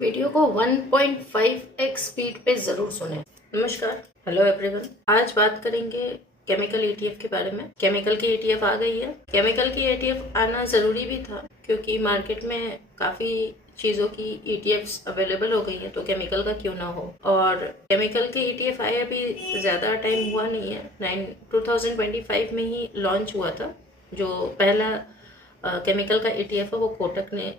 Video को 1.5x speed पे जरूर सुने। नमस्कार, हेलो एवरीवन। आज बात करेंगे केमिकल ईटीएफ के बारे में। केमिकल की ईटीएफ आ गई है। केमिकल की ईटीएफ आना जरूरी भी था क्योंकि मार्केट में काफी चीजों की ईटीएफ्स अवेलेबल हो गई है, तो केमिकल का क्यों ना हो। और केमिकल की ईटीएफ आए अभी ज्यादा टाइम हुआ नहीं है, 2025 में ही लॉन्च हुआ था। जो पहला केमिकल का ईटीएफ है वो कोटक ने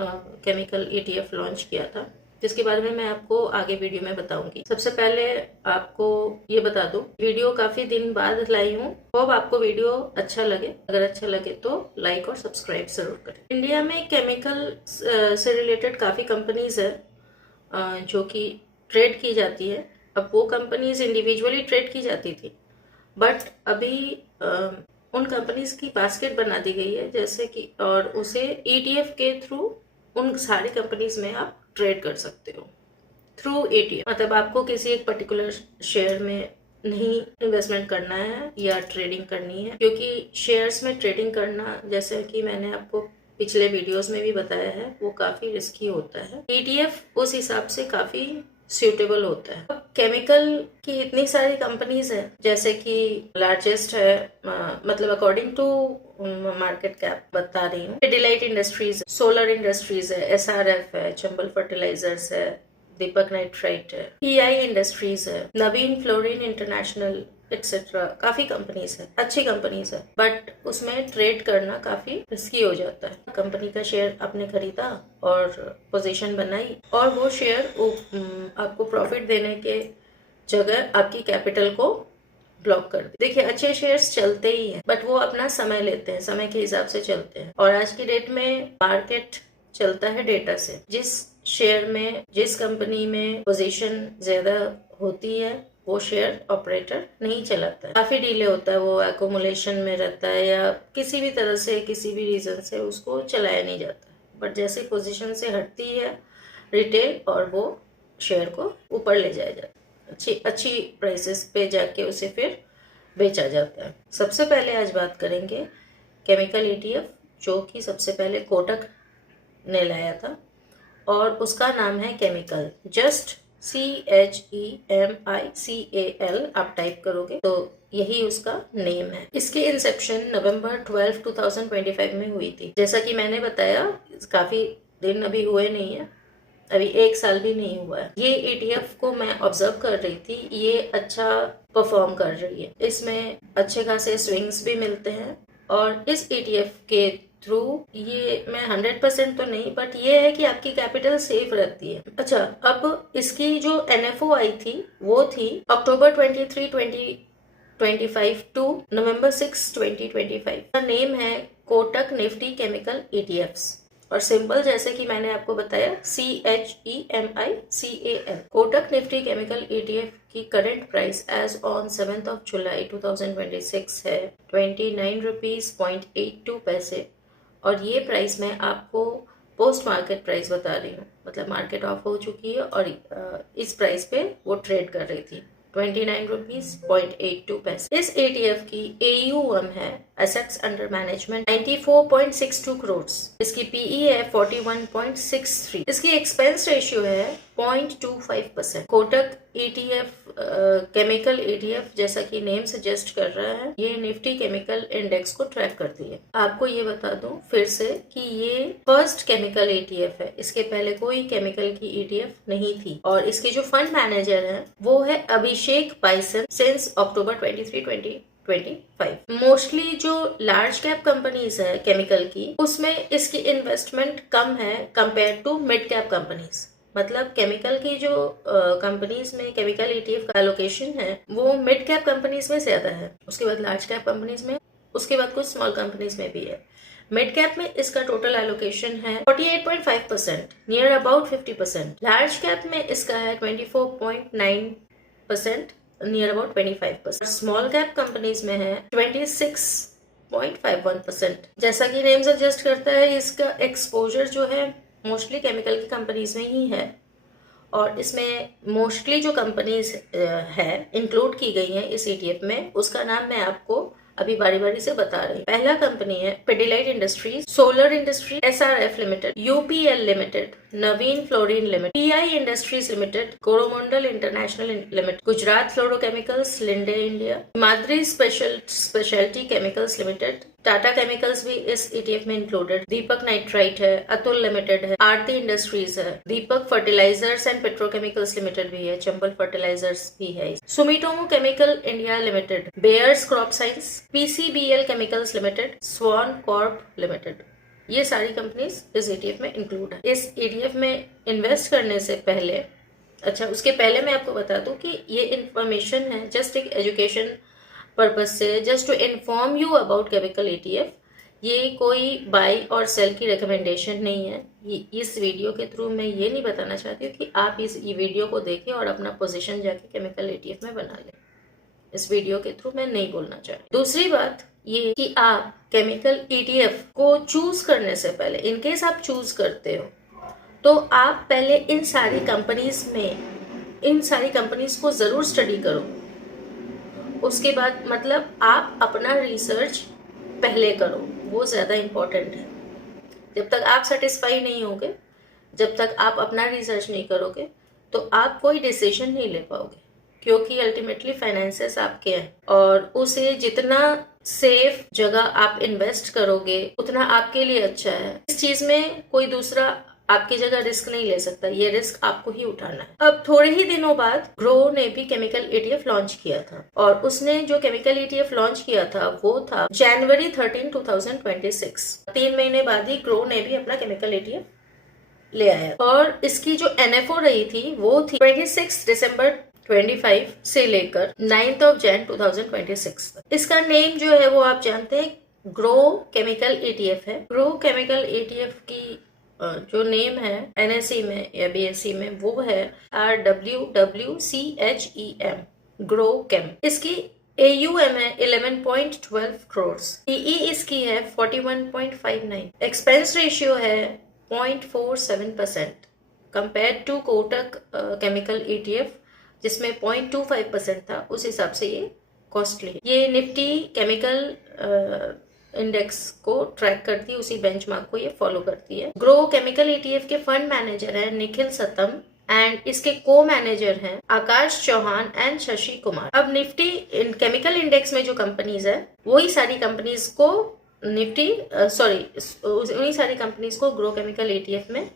केमिकल ईटीएफ लॉन्च किया था, जिसके बारे में मैं आपको आगे वीडियो में बताऊंगी। सबसे पहले आपको ये बता दूं, वीडियो काफी दिन बाद लाई हूँ। होप आपको वीडियो अच्छा लगे। अगर अच्छा लगे तो लाइक और सब्सक्राइब जरूर करें। इंडिया में केमिकल से रिलेटेड काफी कंपनीज है जो कि ट्रेड की जाती है। अब वो कंपनीज इंडिविजुअली ट्रेड की जाती थी, बट अभी उन कंपनीज की बास्केट बना दी गई है, जैसे कि और उसे ईटीएफ के थ्रू उन सारी कंपनीज में आप ट्रेड कर सकते हो थ्रू ईटीएफ। मतलब आपको किसी एक पर्टिकुलर शेयर में नहीं इन्वेस्टमेंट करना है या ट्रेडिंग करनी है, क्योंकि शेयर्स में ट्रेडिंग करना, जैसे कि मैंने आपको पिछले वीडियोस में भी बताया है, वो काफी रिस्की होता है। ईटीएफ उस हिसाब से काफी सूटेबल होता है। केमिकल की इतनी सारी कंपनीज है, जैसे कि लार्जेस्ट है, मतलब अकॉर्डिंग टू मार्केट कैप बता रही हूँ। डिलाइट इंडस्ट्रीज, सोलर इंडस्ट्रीज है, एसआरएफ है, चंबल फर्टिलाइजर्स है, दीपक नाइट्राइट है, पीआई इंडस्ट्रीज है, नवीन फ्लोरिन इंटरनेशनल एक्सेट्रा। काफी कंपनीज है, अच्छी कंपनीज है, बट उसमें ट्रेड करना काफी रिस्की हो जाता है। कंपनी का शेयर आपने खरीदा और पोजीशन बनाई, और वो शेयर आपको प्रॉफिट देने के जगह आपकी कैपिटल को ब्लॉक कर दे। देखिए, अच्छे शेयर्स चलते ही हैं, बट वो अपना समय लेते हैं, समय के हिसाब से चलते हैं। और आज की डेट में मार्केट चलता है डेटा से। जिस शेयर में, जिस कंपनी में पोजीशन ज्यादा होती है, वो शेयर ऑपरेटर नहीं चलाता है। काफी डिले होता है, वो एकोमुलेशन में रहता है, या किसी भी तरह से, किसी भी रीजन से उसको चलाया नहीं जाता। बट जैसे पोजीशन से हटती है रिटेल, और वो शेयर को ऊपर ले जाया जाता है, अच्छी प्राइसेस पे जाके उसे फिर बेचा जाता है। सबसे पहले आज बात करेंगे केमिकल ईटीएफ, जो कि सबसे पहले कोटक ने लाया था, और उसका नाम है केमिकल। जस्ट CHEMICAL आप टाइप करोगे तो यही उसका नेम है। इसकी इंसेप्शन नवंबर 12, 2025 में हुई थी। जैसा कि मैंने बताया, काफी दिन अभी हुए नहीं है, अभी 1 साल भी नहीं हुआ है। ये ईटीएफ को मैं ऑब्जर्व कर रही थी, ये अच्छा परफॉर्म कर रही है। इसमें अच्छे खासे स्विंग्स भी मिलते हैं, और इस ईटीएफ के थ्रू ये, मैं 100% तो नहीं, बट ये है कि आपकी कैपिटल सेफ रहती है। अच्छा, अब इसकी जो एनएफओ आई थी वो थी अक्टूबर 23, 2025 टू नवंबर 6, 2025। का नेम है कोटक निफ्टी केमिकल ईटीएफ्स, और सिंबल जैसे कि मैंने आपको बताया CHEMICAL। Kotak Nifty chemical ETF की करंट प्राइस एज ऑन 7 जुलाई 2026 है 29 रुपीज 0.82 पैसे, और ये प्राइस मैं आपको पोस्ट मार्केट प्राइस बता रही हूँ। मतलब मार्केट ऑफ हो चुकी है और इस प्राइस पे वो ट्रेड कर रही थी, 29 रुपीज 0.82 पैसे। इस एटीएफ की AUM है, एसेट्स अंडर मैनेजमेंट, 94.62 करोड़। इसकी PE है 41.63। इसकी एक्सपेंस रेशियो है 0.25%। कोटक ETF केमिकल ETF, जैसा कि नेम सजेस्ट कर रहा है, ये निफ्टी केमिकल इंडेक्स को ट्रैक करती है। आपको ये बता दूं फिर से कि ये फर्स्ट केमिकल ETF है। इसके पहले कोई केमिकल की ETF नहीं थी, और इसके जो फंड मैनेजर है वो है Abhishek Bisen since October 23, 2025। Mostly जो लार्ज कैप कंपनीज है केमिकल की, उसमें इसकी इन्वेस्टमेंट कम है compare to mid cap companies. मतलब केमिकल की जो कंपनीज में केमिकल ईटीएफ का एलोकेशन है वो मिड कैप कंपनीज में ज्यादा है, उसके बाद लार्ज कैप कंपनीज में, उसके बाद कुछ स्मॉल कंपनीज में भी है। मिड कैप में इसका टोटल एलोकेशन है 48.5%, नियर अबाउट 50%। लार्ज कैप में इसका है 24.9%, near about 25%। Small cap companies में है 26.51%। जैसा कि नेम सजेस्ट करता है, इसका एक्सपोजर जो है मोस्टली केमिकल की कंपनीज में ही है, और इसमें मोस्टली जो कंपनीज है इंक्लूड की गई हैं इस ईटीएफ में, उसका नाम मैं आपको अभी बारी बारी से बता रही हूँ। पहला कंपनी है Pidilite industries, solar industry SRF limited, UPL limited, Navin fluorine limited, PI industries limited, Coromandel international limited, Gujarat fluorochemicals, Linde India, Himadri speciality chemicals limited, Tata chemicals भी इस ETF में इंक्लूडेड, दीपक नाइट्राइट है, अतुल लिमिटेड है, आरती इंडस्ट्रीज है, Deepak fertilisers and petrochemicals limited भी है, Chambal fertilisers भी है, Sumitomo chemical India limited, Bayer's crop science, PCBL chemicals limited, Swan corp limited, ये सारी कंपनीज इस ETF में इंक्लूड है। इस ETF में इन्वेस्ट करने से पहले, अच्छा उसके पहले मैं आपको बता दूं कि ये इंफॉर्मेशन है जस्ट एक एजुकेशन पर्पज से, just to inform you about chemical ETF। ये कोई बाई और सेल की रिकमेंडेशन नहीं है। इस वीडियो के थ्रू मैं ये नहीं बताना चाहती हूँ कि आप इस वीडियो को देखें और अपना पोजीशन जाके केमिकल ETF में बना लें। इस वीडियो के थ्रू मैं नहीं बोलना चाहती। दूसरी बात ये कि आप केमिकल ETF को चूज करने से पहले, इनकेस आप चूज करते हो तो आप पहले इन सारी कंपनीज को जरूर स्टडी करो। उसके बाद मतलब आप अपना रिसर्च पहले करो, वो ज्यादा इम्पोर्टेंट है। जब तक आप सेटिस्फाई नहीं होगे, जब तक आप अपना रिसर्च नहीं करोगे तो आप कोई डिसीजन नहीं ले पाओगे, क्योंकि अल्टीमेटली फाइनेंसेस आपके हैं और उसे जितना सेफ जगह आप इन्वेस्ट करोगे उतना आपके लिए अच्छा है। इस चीज में कोई दूसरा आपकी जगह रिस्क नहीं ले सकता, ये रिस्क आपको ही उठाना है। अब थोड़े ही दिनों बाद ग्रो ने भी केमिकल ETF लॉन्च किया था और उसने जो केमिकल ETF लॉन्च किया था वो था जनवरी 13, 2026। 3 महीने बाद ही ग्रो ने भी अपना केमिकल ETF ले आया और इसकी जो NFO रही थी वो थी 26 दिसंबर 25 से लेकर 9th of Jan 2026 तक। इसका नेम जो है वो आप जानते हैं, ग्रो केमिकल ETF है। ग्रो केमिकल ETF की जो नेम है NSE में या BSE में वो है RWWCHEM, ग्रो केम। इसकी AUM है 11.12 करोड़, PE इसकी है 41.59, एक्सपेंस रेशियो है 0.47% compare to Kotak chemical ETF जिसमें 0.25% था। उस हिसाब से ये कॉस्टली। ये निफ्टी केमिकल इंडेक्स को ट्रैक करती है, उसी बेंचमार्क को ये फॉलो करती है। ग्रो केमिकल ETF के फंड मैनेजर है निखिल सतम एंड इसके को मैनेजर हैं आकाश चौहान एंड शशि कुमार। अब निफ्टी केमिकल इंडेक्स में जो कंपनीज है वही सारी कंपनीज को उन्हीं सारी कंपनीज को ग्रो केमिकल ETF में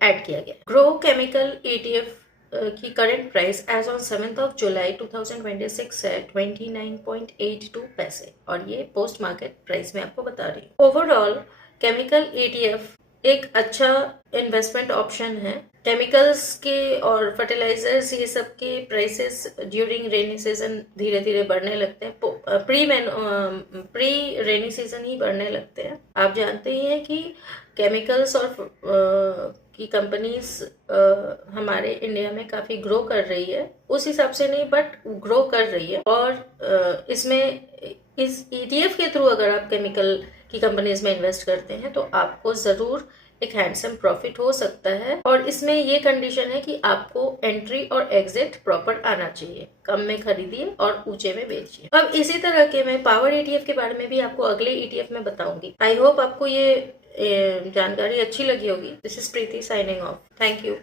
ऐड किया गया। ग्रो केमिकल ETF की current price as on 7th of July 2026 है 29.82 पैसे और ये पोस्ट मार्केट प्राइस में आपको बता रही हूँ। ओवरऑल केमिकल ETF एक अच्छा इन्वेस्टमेंट ऑप्शन है। केमिकल्स के और फर्टिलाइजर्स ये सब के प्राइसेस ड्यूरिंग रेनी सीजन धीरे धीरे बढ़ने लगते हैं। प्री रेनी सीजन ही बढ़ने लगते हैं। आप जानते ही हैं कि केमिकल्स और की कंपनीज हमारे इंडिया में काफी ग्रो कर रही है, उस हिसाब से नहीं बट ग्रो कर रही है। और इसमें इस ETF के थ्रू अगर आप केमिकल की कंपनीज में इन्वेस्ट करते हैं तो आपको जरूर एक हैंडसम प्रॉफिट हो सकता है। और इसमें ये कंडीशन है कि आपको एंट्री और एग्जिट प्रॉपर आना चाहिए। कम में खरीदिए और ऊंचे में बेचिए। अब इसी तरह के मैं पावर ETF के बारे में भी आपको अगले ETF में बताऊंगी। आई होप आपको ये जानकारी अच्छी लगी होगी। This is Preeti signing off. Thank you.